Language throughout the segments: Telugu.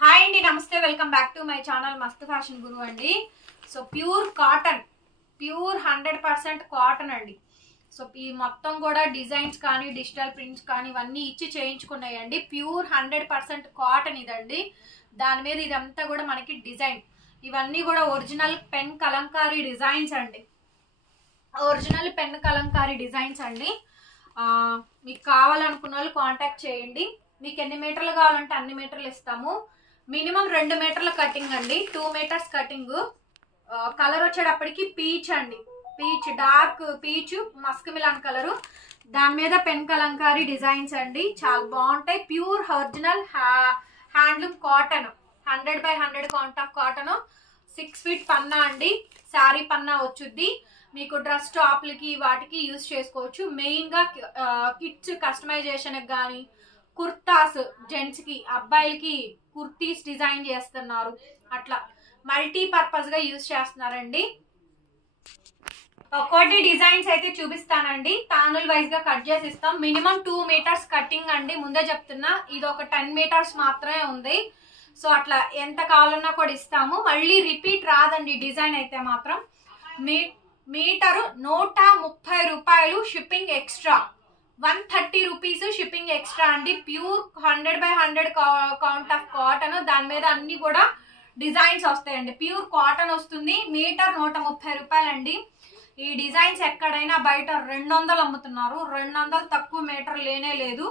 హాయ్ అండి, నమస్తే. Welcome back to my channel మస్త్ ఫ్యాషన్ గురు అండి. So pure cotton, pure 100% cotton అండి. సో ఈ మొత్తం కూడా డిజైన్స్ కానీ డిజిటల్ ప్రింట్స్ కానీ ఇవన్నీ ఇచ్చి చేయించుకున్నాయండి. ప్యూర్ 100% కాటన్ ఇదండి. దాని మీద ఇదంతా కూడా మనకి డిజైన్, ఇవన్నీ కూడా ఒరిజినల్ పెన్ కలంకారీ డిజైన్స్ అండి. ఒరిజినల్ పెన్ కలంకారీ డిజైన్స్ అండి. మీకు కావాలనుకున్న వాళ్ళు కాంటాక్ట్ చేయండి. మీకు ఎన్ని మీటర్లు కావాలంటే అన్ని మీటర్లు ఇస్తాము. మినిమం 2 మీటర్ల కటింగ్ అండి, 2 మీటర్స్ కటింగ్. కలర్ వచ్చేటప్పటికి పీచ్ అండి, peach, dark peach, musk melon colour. దాని మీద పెన్ కలంకారీ డిజైన్స్ అండి, చాలా బాగుంటాయి. Pure original handloom cotton, 100/100 count of cotton. 6 feet పన్నా అండి, శారీ పన్నా వచ్చుద్ది. మీకు డ్రెస్ టాప్లకి వాటికి యూజ్ చేసుకోవచ్చు. మెయిన్గా కిడ్స్ కస్టమైజేషన్ కానీ, కుర్తాస్, జెంట్స్ కి, అబ్బాయిలకి కుర్తీస్ డిజైన్ చేస్తున్నారు. అట్లా మల్టీపర్పస్ గా యూజ్ చేస్తున్నారండి. ఒక్కోటి డిజైన్స్ అయితే చూపిస్తానండి, తానుల వైజ్ గా కట్ చేసి ఇస్తాం. మినిమం 2 మీటర్స్ కటింగ్ అండి, ముందే చెప్తున్నా. ఇది ఒక 10 మీటర్స్ మాత్రమే ఉంది. సో అట్లా ఎంత కావాలన్నా కూడా ఇస్తాము. మళ్ళీ రిపీట్ రాదండి డిజైన్ అయితే మాత్రం. మీటరు 130 రూపాయలు, shipping extra. 130 rupees shipping extra అండి. Pure 100/100 count of cotton. దాని మీద అన్ని కూడా డిజైన్స్ వస్తాయండి. ప్యూర్ కాటన్ వస్తుంది. మీటర్ 130 రూపాయలండి. ఈ డిజైన్స్ ఎక్కడైనా బయట 200 అమ్ముతున్నారు. 200 తక్కువ మీటర్ లేనే లేదు.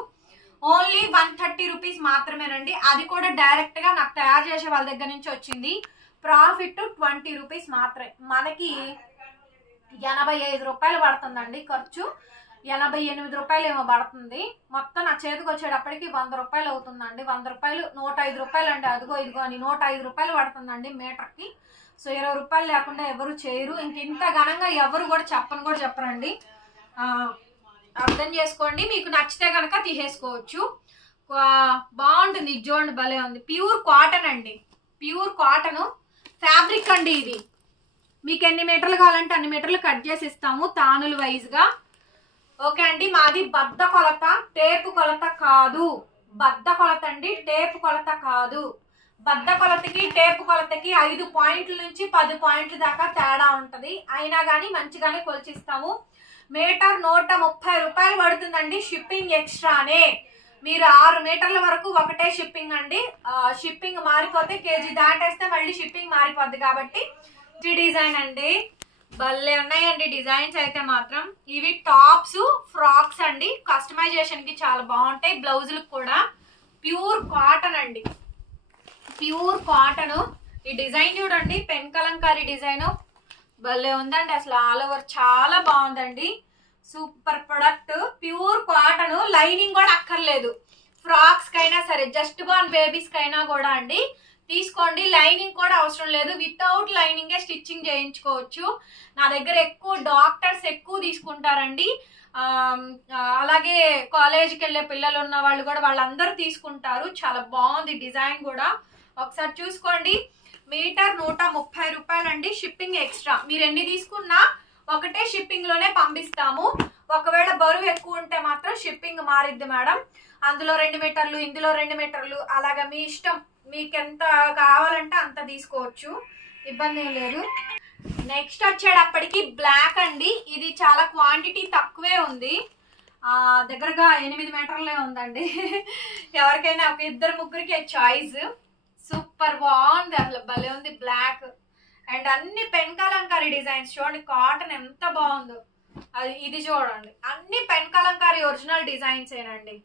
ఓన్లీ 130 రూపీస్ మాత్రమేనండి. అది కూడా డైరెక్ట్ గా నాకు తయారు చేసే వాళ్ళ దగ్గర నుంచి వచ్చింది. ప్రాఫిట్ 20 రూపీస్ మాత్రమే. మనకి 85 రూపాయలు పడుతుందండి ఖర్చు. 88 రూపాయలు ఏమో పడుతుంది. మొత్తం నా చేతికి వచ్చేటప్పటికి 100 రూపాయలు అవుతుందండి. 100 రూపాయలు, 105 రూపాయలు అండి. అదిగో ఇదిగో అని 105 రూపాయలు పడుతుందండి మీటర్కి. సో 20 రూపాయలు లేకుండా ఎవరు చేయరు. ఇంత ఘనంగా ఎవరు కూడా చెప్పరండి. అర్థం చేసుకోండి. మీకు నచ్చితే కనుక తీసేసుకోవచ్చు. బాగుంటుంది. ఇది చూడండి, భలే ఉంది. ప్యూర్ కాటన్ అండి, ప్యూర్ కాటన్ ఫ్యాబ్రిక్ అండి. ఇది మీకు ఎన్ని మీటర్లు కావాలంటే అన్ని మీటర్లు కట్ చేసి ఇస్తాము తానుల వైజ్ గా. ఓకే అండి. మాది బద్ద కొలత, టేపు కొలత కాదు. బద్ద కొలత అండి, టేపు కొలత కాదు. బద్ద కొలతకి టేపు కొలతకి 5 పాయింట్ల నుంచి 10 పాయింట్ల దాకా తేడా ఉంటది. అయినా కానీ మంచిగానే కొలిచిస్తాము. మీటర్ 130 రూపాయలు పడుతుందండి, షిప్పింగ్ ఎక్స్ట్రానే. మీరు 6 మీటర్ల వరకు ఒకటే షిప్పింగ్ అండి. షిప్పింగ్ మారిపోతే కేజీ దాటేస్తే మళ్ళీ షిప్పింగ్ మారిపోద్ది. కాబట్టి ఈ డిజైన్ అండి, భలే ఉన్నాయండి డిజైన్స్ అయితే మాత్రం. ఇవి టాప్స్, ఫ్రాక్స్ అండి. కస్టమైజేషన్ కి చాలా బాగుంటాయి. బ్లౌజులకు కూడా ప్యూర్ కాటన్ అండి, ప్యూర్ కాటన్. ఈ డిజైన్ చూడండి, పెన్ కలంకారీ డిజైన్ భలే ఉందండి. అసలు ఆల్ ఓవర్ చాలా బాగుందండి. Super product. Pure cotton, lining కూడా అక్కర్లేదు. ఫ్రాక్స్ కైనా సరే, జస్ట్ బోర్న్ బేబీస్ కైనా కూడా అండి తీసుకోండి. లైనింగ్ కూడా అవసరం లేదు. వితౌట్ లైనింగే స్టిచ్చింగ్ చేయించుకోవచ్చు. నా దగ్గర ఎక్కువ డాక్టర్స్ ఎక్కువ తీసుకుంటారండి. అలాగే కాలేజీకి వెళ్ళే పిల్లలు ఉన్న వాళ్ళు కూడా, వాళ్ళందరూ తీసుకుంటారు. చాలా బాగుంది డిజైన్ కూడా. ఒకసారి చూసుకోండి. మీటర్ 130 రూపాయలండి, షిప్పింగ్ ఎక్స్ట్రా. మీరు ఎన్ని తీసుకున్నా ఒకటే షిప్పింగ్ లోనే పంపిస్తాము. ఒకవేళ బరువు ఎక్కువ ఉంటే మాత్రం షిప్పింగ్ మారిద్ది మేడం. అందులో 2 మీటర్లు, ఇందులో 2 మీటర్లు, అలాగా మీ ఇష్టం. మీకు ఎంత కావాలంటే అంత తీసుకోవచ్చు, ఇబ్బంది ఏం లేదు. నెక్స్ట్ వచ్చేటప్పటికి బ్లాక్ అండి. ఇది చాలా క్వాంటిటీ తక్కువే ఉంది, దగ్గరగా 8 మీటర్లే ఉందండి. ఎవరికైనా ఒక 2-3కి చాయిస్. సూపర్ బాగుంది, అసలు భలే ఉంది. బ్లాక్ అండ్ అన్ని పెన్ కలంకారీ డిజైన్స్. చూడండి కాటన్ ఎంత బాగుందో. ఇది చూడండి, అన్ని పెన్ కలంకారీ ఒరిజినల్ డిజైన్స్ ఏనండి.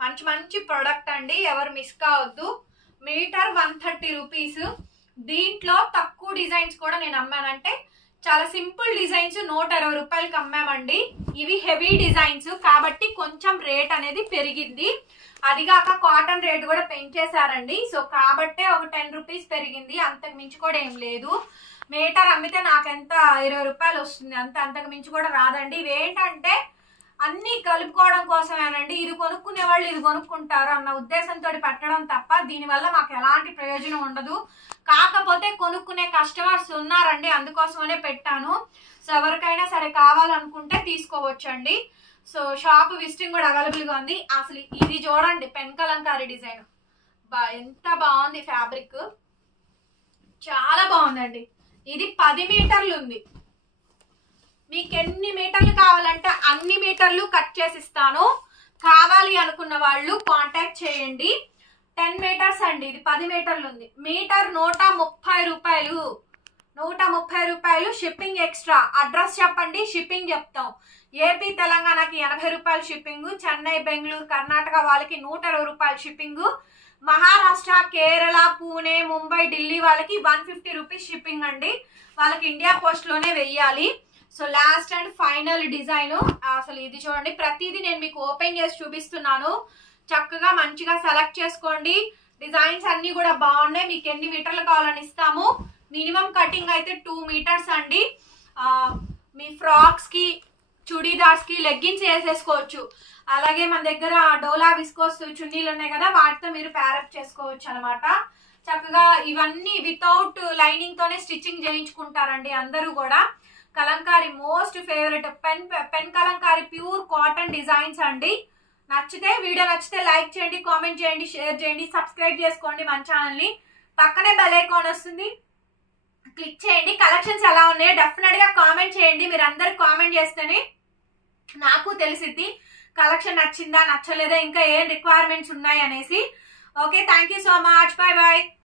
మంచి మంచి ప్రొడక్ట్ అండి, ఎవరు మిస్ కావద్దు. Metre 130 rupees. దీంట్లో తక్కువ డిజైన్స్ కూడా నేను అమ్మానంటే చాలా సింపుల్ డిజైన్స్ 120 రూపాయలకి అమ్మామండి. ఇవి హెవీ డిజైన్స్ కాబట్టి కొంచెం రేట్ అనేది పెరిగింది. అదిగాక కాటన్ రేట్ కూడా పెంచేశారండి. సో కాబట్టే ఒక 10 రూపీస్ పెరిగింది, అంతకు మించి కూడా ఏం లేదు. మీటర్ అమ్మితే నాకెంత 20 రూపాయలు వస్తుంది, అంతకు మించి కూడా రాదండి. ఇవేంటంటే అన్ని కలుపుకోవడం కోసమేనండి. ఇది కొనుక్కునే వాళ్ళు ఇది కొనుక్కుంటారు అన్న ఉద్దేశంతో పెట్టడం తప్ప దీనివల్ల మాకు ఎలాంటి ప్రయోజనం ఉండదు. కాకపోతే కొనుక్కునే కస్టమర్స్ ఉన్నారండి, అందుకోసమనే పెట్టాను. సో ఎవరికైనా సరే కావాలనుకుంటే తీసుకోవచ్చండి. సో షాప్ విజిటింగ్ కూడా అవైలబుల్ గా ఉంది. అసలు ఇది చూడండి, పెన్ కలంకారీ డిజైన్ ఎంత బాగుంది ఫ్యాబ్రిక్, చాలా బాగుందండి. ఇది 10 మీటర్లు ఉంది. మీకు ఎన్ని మీటర్లు కావాలంటే అన్ని మీటర్లు కట్ చేసి ఇస్తాను. కావాలి అనుకున్న వాళ్ళు కాంటాక్ట్ చేయండి. 10 మీటర్స్ అండి, ఇది 10 మీటర్లు ఉంది. మీటర్ 130 రూపాయలు, 130 రూపాయలు. Shipping extra. అడ్రస్ చెప్పండి, షిప్పింగ్ చెప్తాం. ఏపీ తెలంగాణకి 80 రూపాయలు షిప్పింగ్, చెన్నై బెంగళూరు కర్ణాటక వాళ్ళకి 120 రూపాయలు షిప్పింగ్, మహారాష్ట్ర కేరళ పూణే ముంబై ఢిల్లీ వాళ్ళకి 150 రూపీస్ షిప్పింగ్ అండి. వాళ్ళకి ఇండియా పోస్ట్ లోనే వెయ్యాలి. So last and final design అసలు ఇది చూడండి. ప్రతిదీ నేను మీకు ఓపెన్ చేసి చూపిస్తున్నాను. చక్కగా మంచిగా సెలెక్ట్ చేసుకోండి. డిజైన్స్ అన్ని కూడా బాగున్నాయి. మీకు ఎన్ని మీటర్లు కావాలని ఇస్తాము. మినిమం కటింగ్ అయితే 2 మీటర్స్ అండి. మీ ఫ్రాక్స్ కి చుడీదార్స్ కి లెగ్గిన్స్ వేసేసుకోవచ్చు. అలాగే మన దగ్గర డోలా విస్కోస్ చున్నీలు ఉన్నాయి కదా, వాటితో మీరు ప్యారప్ చేసుకోవచ్చు అనమాట. చక్కగా ఇవన్నీ వితౌట్ లైనింగ్ తోనే స్టిచ్చింగ్ చేయించుకుంటారండి అందరూ కూడా. Kalamkari most favourite pen Kalamkari pure cotton designs అండి. నచ్చితే వీడియో నచ్చితే లైక్ చేయండి, కామెంట్ చేయండి, షేర్ చేయండి, సబ్స్క్రైబ్ చేసుకోండి మన ఛానల్ ని. పక్కనే బెల్ ఐకాన్ వస్తుంది, క్లిక్ చేయండి. కలెక్షన్స్ ఎలా ఉన్నాయో డెఫినెట్ గా కామెంట్ చేయండి. మీరు అందరు కామెంట్ చేస్తేనే నాకు తెలిసిద్ది కలెక్షన్ నచ్చిందా నచ్చలేదా, ఇంకా ఏం రిక్వైర్మెంట్స్ ఉన్నాయి అనేసి. Okay, thank you so much. Bye bye.